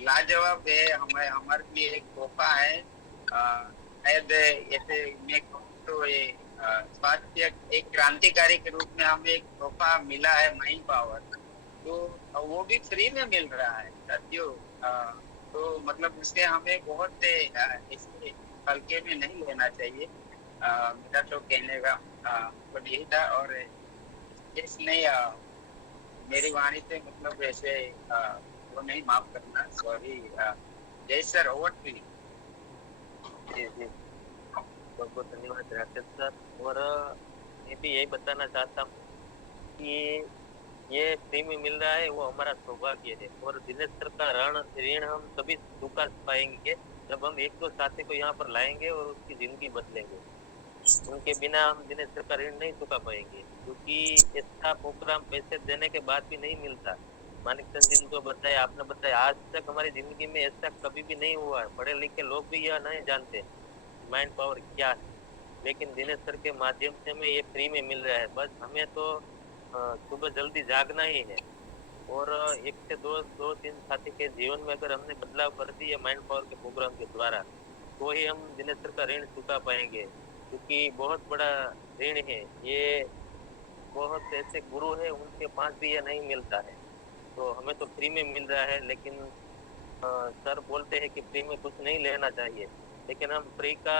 लाजवाब है, हमारे हमारे लिए एक तोहफा है। शायद ऐसे मैं कहूँ तो ये स्वास्थ्य एक क्रांतिकारी के रूप में हमें एक तोहफा मिला है, माइंड पावर, तो वो भी फ्री में मिल रहा है साथियों। तो मतलब उससे हमें बहुत से इसके हल्के में नहीं लेना चाहिए। मेरा तो कहने का मतलब यही था। और इसने मेरी वाणी से मतलब ऐसे वो नहीं, माफ करना, सॉरी। जय सर, ओवर टू यू। जी जी, बहुत बहुत धन्यवाद राकेश सर। और मैं भी यही बताना चाहता हूँ कि ये फ्री में मिल रहा है, वो हमारा सौभाग्य है। और दिनेश सर का ऋण हम तभी चुका पाएंगे जब हम एक दो साथी को यहाँ पर लाएंगे और उसकी जिंदगी बदलेंगे। उनके बिना हम दिनेश सर का ऋण नहीं चुका पाएंगे, क्योंकि ऐसा प्रोग्राम पैसे देने के बाद भी नहीं मिलता। मानिक चंद जी को बताया, आपने बताया, आज तक हमारी जिंदगी में ऐसा कभी भी नहीं हुआ है। पढ़े लिखे लोग भी यह नहीं जानते माइंड पावर क्या है, लेकिन दिनेश सर के माध्यम से हमें ये फ्री में मिल रहा है। बस हमें तो सुबह जल्दी जागना ही है, और एक से दो तीन साथी के जीवन में अगर हमने बदलाव कर दिए माइंड पावर के प्रोग्राम के द्वारा, तो ही हम दिनेश सर का ऋण चुका पाएंगे। क्योंकि बहुत बड़ा ऋण है ये, बहुत ऐसे गुरु है उनके पास भी ये नहीं मिलता है। तो हमें तो फ्री में मिल रहा है, लेकिन सर बोलते हैं कि फ्री में कुछ नहीं लेना चाहिए, लेकिन हम फ्री का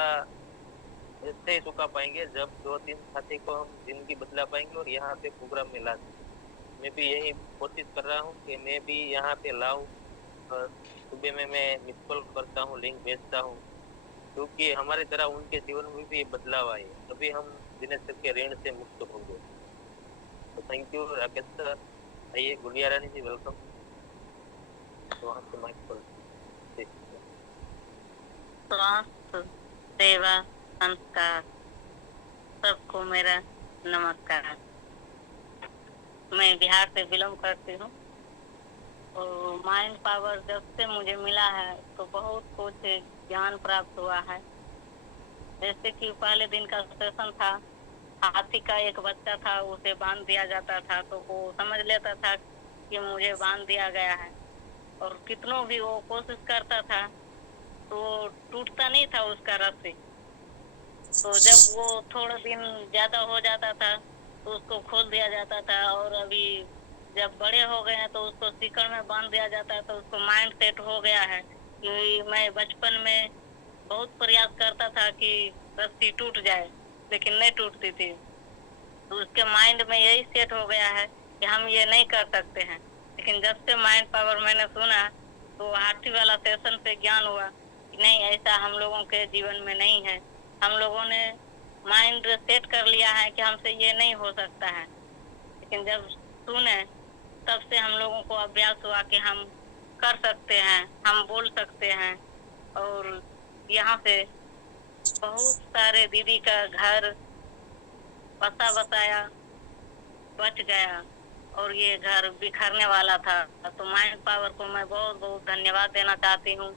ऐसे ही चुका पाएंगे जब दो तीन साथी को हम जिंदगी बदला पाएंगे और यहाँ पे प्रोग्राम में ला देंगे। मैं भी यही कोशिश कर रहा हूँ कि मैं भी यहाँ पे लाऊं। सुबह में मैं मिस कॉल करता हूँ, लिंक भेजता हूँ, क्योंकि हमारी तरह उनके जीवन में भी बदलाव आए, तभी हम दिनेश सर के ऋण से मुक्त होंगे। तो थैंक यू राकेश सर। आइए गुड़िया रानी जी, वेलकम। तो आपके माइक पर स्वास्थ्य, सेवा, संस्कार, सबको मेरा नमस्कार। मैं बिहार से बिलोंग करती हूँ, और माइंड पावर जब से मुझे मिला है तो बहुत कुछ ज्ञान प्राप्त हुआ है। जैसे कि पहले दिन का सेशन था, हाथी का एक बच्चा था, उसे बांध दिया जाता था तो वो समझ लेता था कि मुझे बांध दिया गया है, और कितनों भी वो कोशिश करता था तो टूटता नहीं था उसका रस्सी। तो जब वो थोड़ा दिन ज्यादा हो जाता था तो उसको खोल दिया जाता था, और अभी जब बड़े हो गए हैं तो उसको सीकड़ में बांध दिया जाता है। तो उसको माइंड सेट हो गया है कि मैं बचपन में बहुत प्रयास करता था कि रस्सी टूट जाए, लेकिन नहीं टूटती थी। तो उसके माइंड में यही सेट हो गया है कि हम ये नहीं कर सकते हैं। लेकिन जब से माइंड पावर मैंने सुना तो हाथी वाला सेशन से ज्ञान हुआ कि नहीं, ऐसा हम लोगों के जीवन में नहीं है। हम लोगों ने माइंड सेट कर लिया है कि हमसे ये नहीं हो सकता है, लेकिन जब सुने तब से हम लोगों को अभ्यास हुआ कि हम कर सकते हैं, हम बोल सकते हैं। और यहाँ से बहुत सारे दीदी का घर बसा बताया बच गया, और ये घर बिखरने वाला था। तो माइंड पावर को मैं बहुत बहुत धन्यवाद देना चाहती हूँ।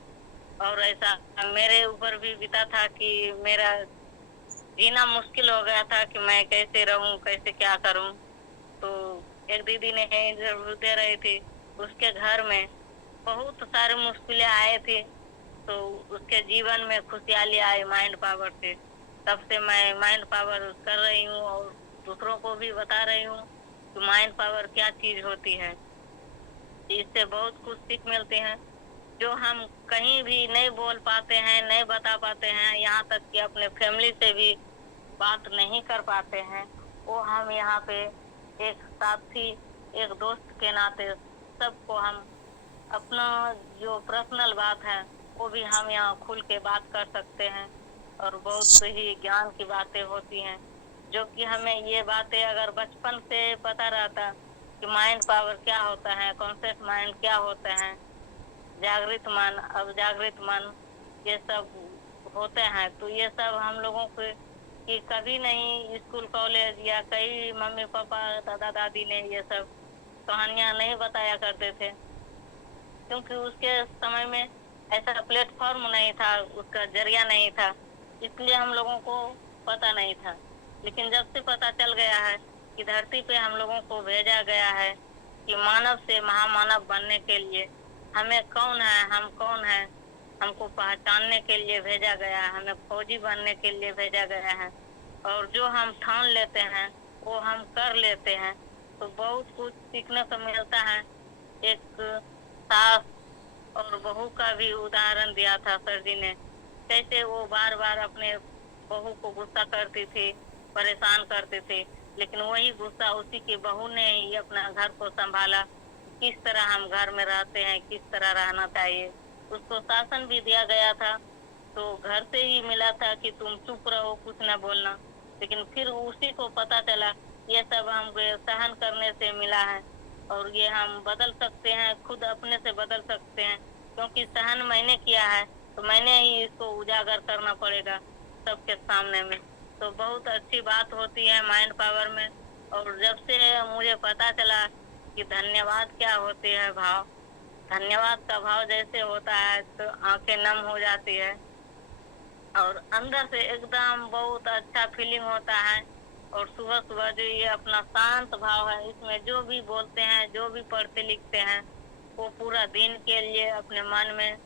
और ऐसा मेरे ऊपर भी बीता था कि मेरा जीना मुश्किल हो गया था कि मैं कैसे रहूं, कैसे क्या करूं। तो एक दीदी ने इंटरव्यू दे रही थी, उसके घर में बहुत सारे मुश्किलें आए थे, तो उसके जीवन में खुशहाली आई माइंड पावर से। तब से मैं माइंड पावर कर रही हूँ और दूसरों को भी बता रही हूँ कि माइंड पावर क्या चीज होती है। इससे बहुत कुछ सीख मिलती है जो हम कहीं भी नहीं बोल पाते हैं, नहीं बता पाते हैं, यहाँ तक कि अपने फैमिली से भी बात नहीं कर पाते हैं। वो हम यहाँ पे एक साथी, एक दोस्त के नाते सबको हम अपना जो पर्सनल बात है वो भी हम यहाँ खुल के बात कर सकते हैं। और बहुत ही ज्ञान की बातें होती हैं, जो कि हमें ये बातें अगर बचपन से पता रहता कि माइंड पावर क्या होता है, कॉन्शियस माइंड क्या होता है, जागृत मन, अवजागृत मन, ये सब होते हैं, तो ये सब हम लोगों को कि कभी नहीं स्कूल कॉलेज या कई मम्मी पापा दादा दादी ने ये सब कहानियां नहीं बताया करते थे। क्योंकि उसके समय में ऐसा प्लेटफॉर्म नहीं था, उसका जरिया नहीं था, इसलिए हम लोगों को पता नहीं था। लेकिन जब से पता चल गया है कि धरती पे हम लोगों को भेजा गया है कि मानव से महामानव बनने के लिए, हमें कौन है, हम कौन है, हमको पहचानने के लिए भेजा गया है, हमें फौजी बनने के लिए भेजा गया है। और जो हम ठान लेते हैं वो हम कर लेते हैं, तो बहुत कुछ सीखने को मिलता है। एक सास और बहू का भी उदाहरण दिया था सर जी ने, कैसे वो बार बार अपने बहू को गुस्सा करती थी, परेशान करती थी, लेकिन वही गुस्सा उसी की बहू ने ही अपना घर को संभाला। किस तरह हम घर में रहते हैं, किस तरह रहना चाहिए, उसको शासन भी दिया गया था। तो घर से ही मिला था कि तुम चुप रहो, कुछ न बोलना, लेकिन फिर उसी को पता चला ये सब हमको सहन करने से मिला है और ये हम बदल सकते हैं, खुद अपने से बदल सकते हैं, क्योंकि सहन मैंने किया है तो मैंने ही इसको उजागर करना पड़ेगा सबके सामने में। तो बहुत अच्छी बात होती है माइंड पावर में। और जब से मुझे पता चला कि धन्यवाद क्या होते हैं भाव, धन्यवाद का भाव जैसे होता है तो आंखें नम हो जाती है और अंदर से एकदम बहुत अच्छा फीलिंग होता है। और सुबह सुबह जो ये अपना शांत भाव है, इसमें जो भी बोलते हैं, जो भी पढ़ते लिखते हैं, वो पूरा दिन के लिए अपने मन में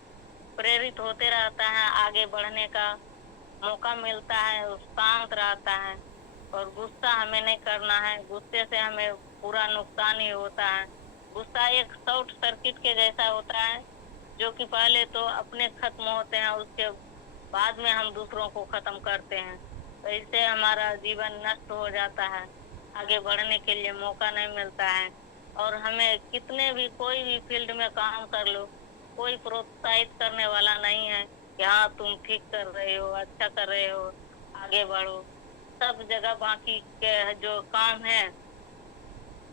प्रेरित होते रहता है, आगे बढ़ने का मौका मिलता है, वो शांत रहता है। और गुस्सा हमें नहीं करना है, गुस्से से हमें पूरा नुकसान ही होता है। गुस्सा एक शॉर्ट सर्किट के जैसा होता है, जो कि पहले तो अपने खत्म होते हैं, उसके बाद में हम दूसरों को खत्म करते हैं। तो इससे हमारा जीवन नष्ट हो जाता है, आगे बढ़ने के लिए मौका नहीं मिलता है। और हमें कितने भी कोई भी फील्ड में काम कर लो, कोई प्रोत्साहित करने वाला नहीं है कि हाँ तुम ठीक कर रहे हो, अच्छा कर रहे हो, आगे बढ़ो। सब जगह बाकी के जो काम है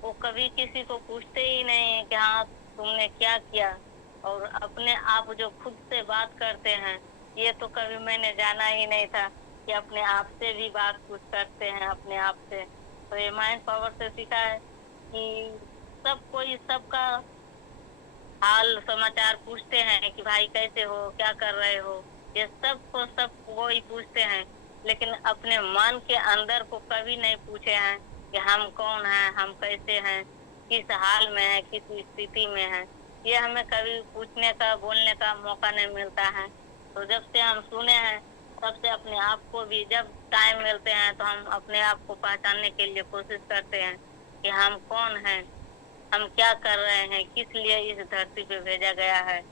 वो कभी किसी को पूछते ही नहीं है कि हाँ तुमने क्या किया। और अपने आप जो खुद से बात करते हैं, ये तो कभी मैंने जाना ही नहीं था कि अपने आप से भी बात कुछ करते हैं अपने आप से। तो ये माइंड पावर से सीखा है कि सब कोई सबका हाल समाचार पूछते हैं कि भाई कैसे हो, क्या कर रहे हो, ये सब वो ही पूछते हैं, लेकिन अपने मन के अंदर को कभी नहीं पूछे हैं कि हम कौन हैं, हम कैसे हैं, किस हाल में है, किस स्थिति में है। ये हमें कभी पूछने का, बोलने का मौका नहीं मिलता है। तो जब से हम सुने हैं तब से अपने आप को भी जब टाइम मिलते हैं तो हम अपने आप को पहचानने के लिए कोशिश करते हैं कि हम कौन हैं, हम क्या कर रहे हैं, किस लिए इस धरती पे भेजा गया है।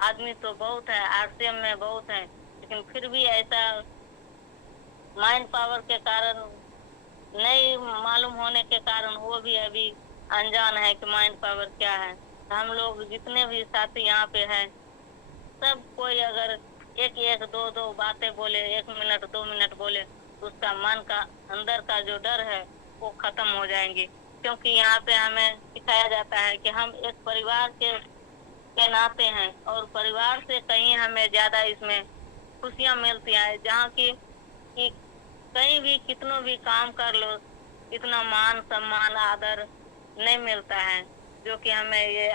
आदमी तो बहुत है, आरसीएम में बहुत है, लेकिन फिर भी ऐसा माइंड पावर के कारण, नहीं मालूम होने के कारण वो भी अभी अनजान है कि माइंड पावर क्या है। तो हम लोग जितने भी साथी यहाँ पे हैं, सब कोई अगर एक एक दो दो बातें बोले, 1 मिनट 2 मिनट बोले, तो उसका मन का अंदर का जो डर है वो खत्म हो जाएंगे। क्योंकि यहाँ पे हमें सिखाया जाता है कि हम एक परिवार के नाते हैं और परिवार से कहीं हमें ज्यादा इसमें खुशियाँ मिलती हैं, जहाँ की कि कहीं भी कितनों भी काम कर लो, इतना मान सम्मान आदर नहीं मिलता है जो कि हमें ये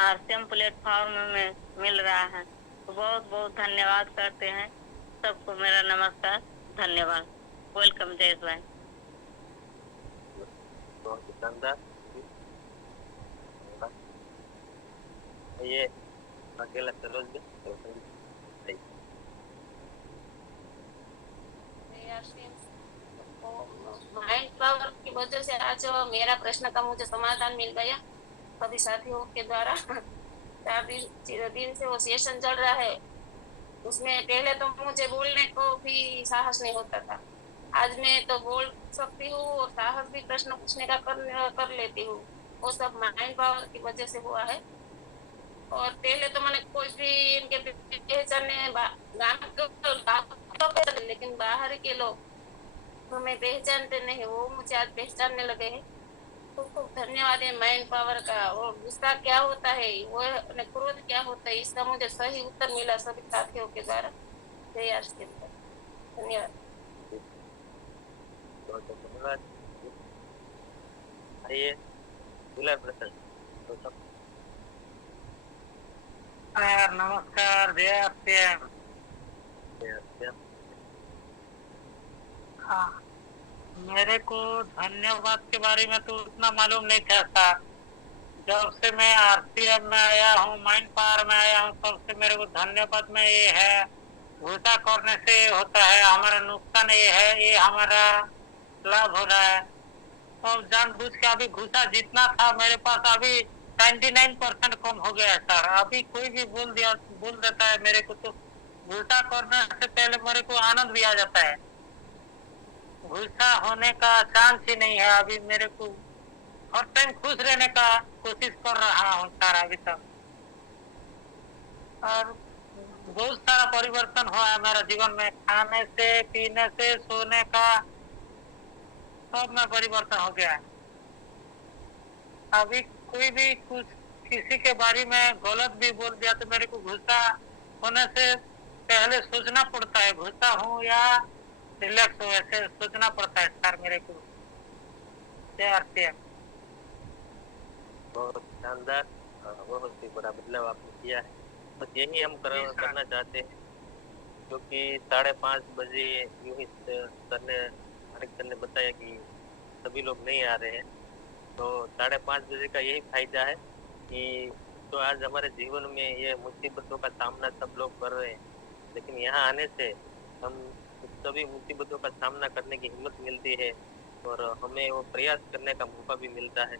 आरसीएम प्लेटफॉर्म में मिल रहा है। तो बहुत बहुत धन्यवाद करते हैं सबको, मेरा नमस्कार, धन्यवाद, वेलकम जयेश भाई। बहुत शानदार। ये अकेला सरोज भी माइंड पावर की वजह से आज मेरा प्रश्न का मुझे समाधान मिल गया सभी साथियों के द्वारा। 4 दिन से वो सेशन चल रहा है, उसमें पहले तो मुझे बोलने को भी साहस नहीं होता था, आज मैं तो बोल सकती हूँ और साहस भी प्रश्न पूछने का कर लेती हूँ। वो सब माइंड पावर की वजह से हुआ है। और पहले तो मैंने कोई भी इनके पहचाने लेकिन बाहर के लोग हमें पहचानते नहीं, वो मुझे आज पहचानने लगे हैं। खूब खूब धन्यवाद है माइंड पावर का। और गुस्सा क्या होता है, वो क्रोध क्या होता है, इसका मुझे सही उत्तर मिला सभी साथियों के द्वारा। धन्यवाद। धन्यवाद। आइए अगला प्रश्न। तो सब यार नमस्कार, जय आरसीएम। हाँ, मेरे को धन्यवाद के बारे में तो उतना मालूम नहीं था सर। जब से मैं आरसीएम में आया हूँ, माइंड पावर में आया हूँ, तब से मेरे को धन्यवाद में ये है, घुसा करने से होता है हमारा नुकसान, ये है, ये हमारा लाभ हो रहा है। और जानबूझ के अभी घुसा जितना था मेरे पास, अभी 99% कम हो गया है सर। अभी कोई भी बोल देता है मेरे को, तो घुसा करने से पहले मेरे को आनंद भी आ जाता है। गुस्सा होने का चांस ही नहीं है अभी मेरे को। हर टाइम खुश रहने का कोशिश कर रहा हूँ सर अभी तक। और बहुत सारा परिवर्तन हुआ है मेरा जीवन में, खाने से, पीने से, सोने का, सब में परिवर्तन हो गया है। अभी कोई भी कुछ किसी के बारे में गलत भी बोल दिया तो मेरे को गुस्सा होने से पहले सोचना पड़ता है, गुस्सा हूँ या रिलैक्स हो, ऐसे सोचना पड़ता है सर मेरे को। जय आरसीएम। बहुत शानदार, बहुत ही बड़ा बदलाव आपने किया है। बस यही हम करना चाहते हैं, क्योंकि 5:30 बजे यूं ही सर ने बताया कि सभी लोग नहीं आ रहे हैं, तो 5:30 बजे का यही फायदा है कि तो आज हमारे जीवन में ये मुसीबतों का सामना सब लोग कर रहे हैं, लेकिन यहाँ आने से हम सभी मुसीबतों का सामना करने की हिम्मत मिलती है और हमें वो प्रयास करने का मौका भी मिलता है।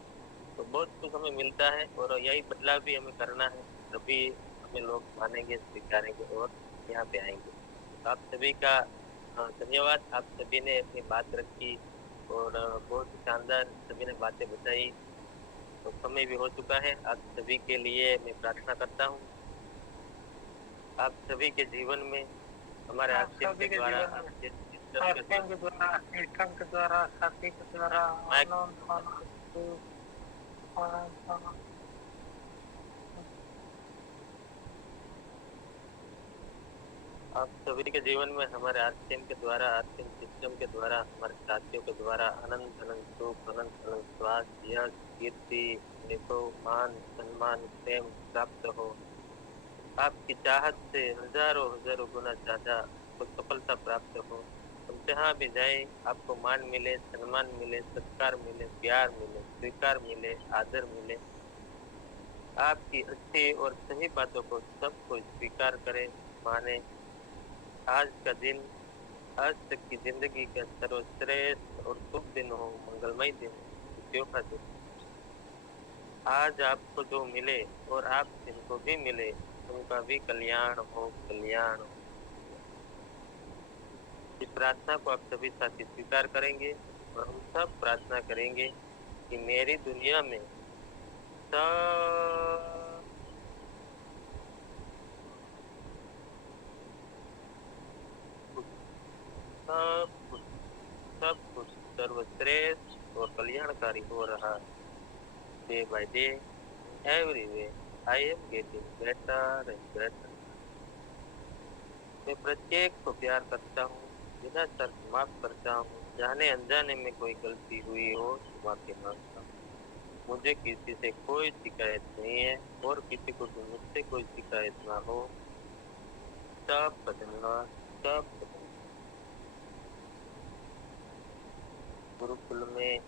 तो बहुत कुछ हमें मिलता है और यही बदलाव भी हमें करना है, तभी हमें लोग मानेंगे, स्वीकारेंगे और यहाँ पे आएंगे। तो आप सभी का धन्यवाद। आप सभी ने अपनी बात रखी और बहुत ही शानदार सभी ने बातें बताई। तो समय भी हो चुका है, आप सभी के लिए मैं प्रार्थना करता हूँ, आप सभी के जीवन में हमारे आरसीएम के द्वारा, आपके सिस्टम के द्वारा, साथी के द्वारा, आप सभी के जीवन में हमारे आरसीएम के द्वारा, आरसीएम सिस्टम के द्वारा, हमारे साथियों के द्वारा अनंत अनंत सुख, अनंत अनंत स्वाद, यश, कीर्ति, वैभव, मान, सम्मान, प्रेम प्राप्त हो। आपकी चाहत से हजारों हजारों गुना ज्यादा सफलता प्राप्त हो। हम जहाँ भी जाए आपको मान मिले, सम्मान मिले, सत्कार मिले, प्यार मिले, स्वीकार मिले, आदर मिले। आपकी अच्छी और सही बातों को सबको स्वीकार करें, माने। आज का दिन, आज तक की जिंदगी का सर्वश्रेष्ठ और शुभ दिन हो, मंगलमय दिन, खुशियों का दिन। आज आपको जो मिले और आप जिनको भी मिले उनका भी कल्याण हो, कल्याण हो। इस प्रार्थना को आप सभी साथी स्वीकार करेंगे और हम सब प्रार्थना करेंगे कि मेरी दुनिया में सब कुछ सर्वश्रेष्ठ और कल्याणकारी हो रहा है। Day by day, every way, I am getting better and better. मैं प्रत्येक को प्यार करता हूँ, बिना शर्त माफ करता हूँ। जाने अनजाने में कोई गलती हुई हो तो माफी मांगता हूँ। मुझे किसी से कोई शिकायत नहीं है और किसी को भी मुझसे कोई शिकायत ना हो। सब बदलना, सब बदलना। गुरुकुल में